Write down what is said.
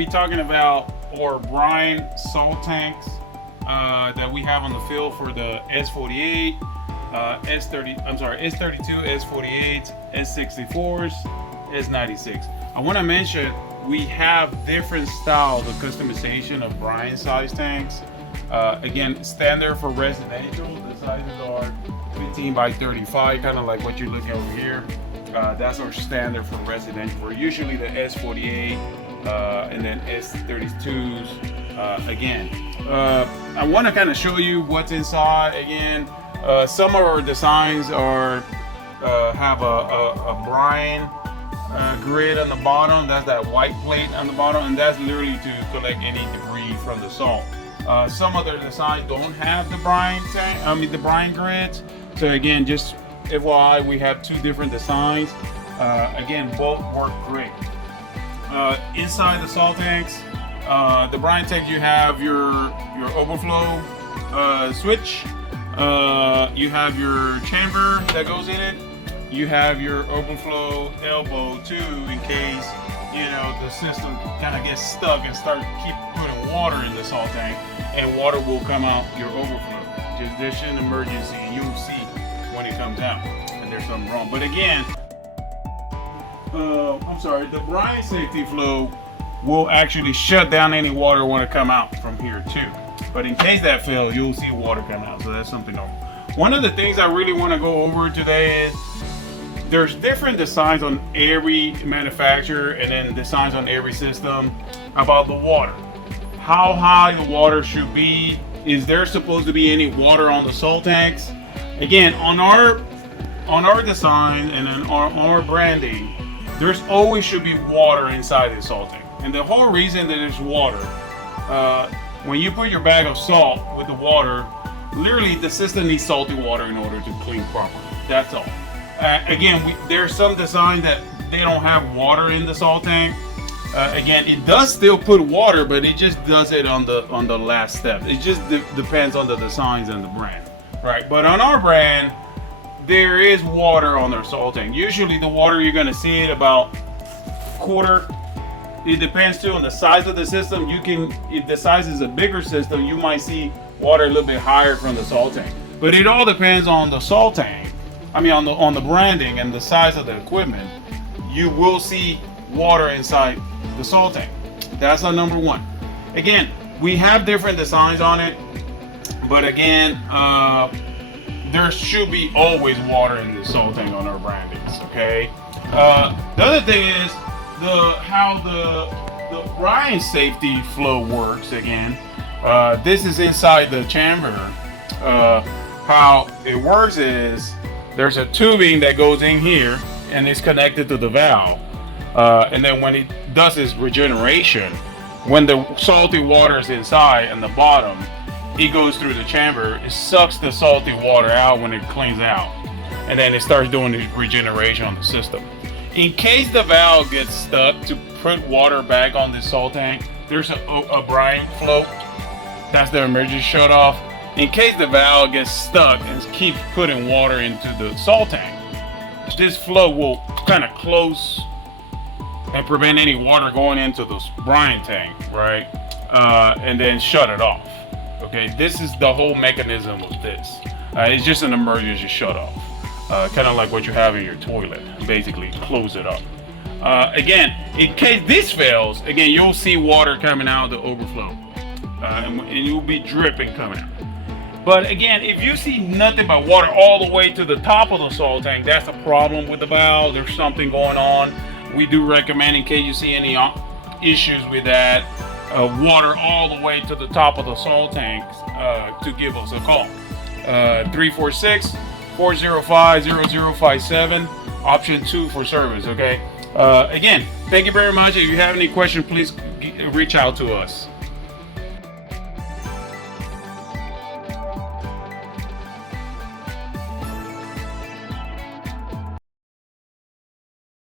be talking about our brine salt tanks that we have on the field for the S48, S32, S48, S64s, S96. I want to mention we have different styles of customization of brine size tanks. Again, standard for residential, the sizes are 15 by 35, kind of like what you're looking over here. That's our standard for residential. For usually the S48 and then S32s. I want to kind of show you what's inside. Again, some of our designs are have a brine grid on the bottom. That's that white plate on the bottom, and that's literally to collect any debris from the salt. Some other designs don't have the brine the brine grids. So again, just FYI, we have two different designs. Again, both work great. Inside the salt tanks, the brine tank, you have your overflow switch. You have your chamber that goes in it. You have your overflow elbow too, in case the system kind of gets stuck and keep putting water in the salt tank, and water will come out your overflow. Just there's an emergency, and you'll see when it comes out, and there's something wrong. But again, the brine safety flow will actually shut down any water want to come out from here too. But in case that fails, you'll see water come out. So that's something normal. One of the things I really want to go over today is there's different designs on every manufacturer and then designs on every system about the water. How high the water should be. Is there supposed to be any water on the salt tanks? Again, on our design and on our branding, there's always should be water inside the salt tank. And the whole reason that there's water, when you put your bag of salt with the water, literally the system needs salty water in order to clean properly. That's all. Again, there's some design that they don't have water in the salt tank. Again, it does still put water, but it just does it on the last step. It just depends on the designs and the brand, right? But on our brand, there is water on their salt tank. Usually the water you're gonna see it about quarter. It depends too on the size of the system. If the size is a bigger system, you might see water a little bit higher from the salt tank. But it all depends on the salt tank. I mean, on the branding and the size of the equipment. You will see water inside the salt tank. That's our number one. Again, we have different designs on it, but again, there should be always water in the salt tank on our brandings. Okay. The other thing is how the brine safety flow works. Again, this is inside the chamber. How it works is there's a tubing that goes in here and it's connected to the valve. And then when it does its regeneration, when the salty water is inside and the bottom, it goes through the chamber. It sucks the salty water out when it cleans out, and then it starts doing the regeneration on the system. In case the valve gets stuck, to put water back on the salt tank, there's a brine float. That's the emergency shut off. In case the valve gets stuck and keeps putting water into the salt tank, this flow will kind of close and prevent any water going into the brine tank, right? And then shut it off. Okay, this is the whole mechanism of this. It's just an emergency shut off, kind of like what you have in your toilet. Basically, close it up. Again, in case this fails, again, you'll see water coming out of the overflow, and you'll be dripping coming out. But again, if you see nothing but water all the way to the top of the salt tank, that's a problem with the valve. There's something going on. We do recommend, in case you see any issues with that, water all the way to the top of the salt tank, to give us a call. 346-405-0057, option 2 for service. Okay. Again, thank you very much. If you have any questions, please reach out to us.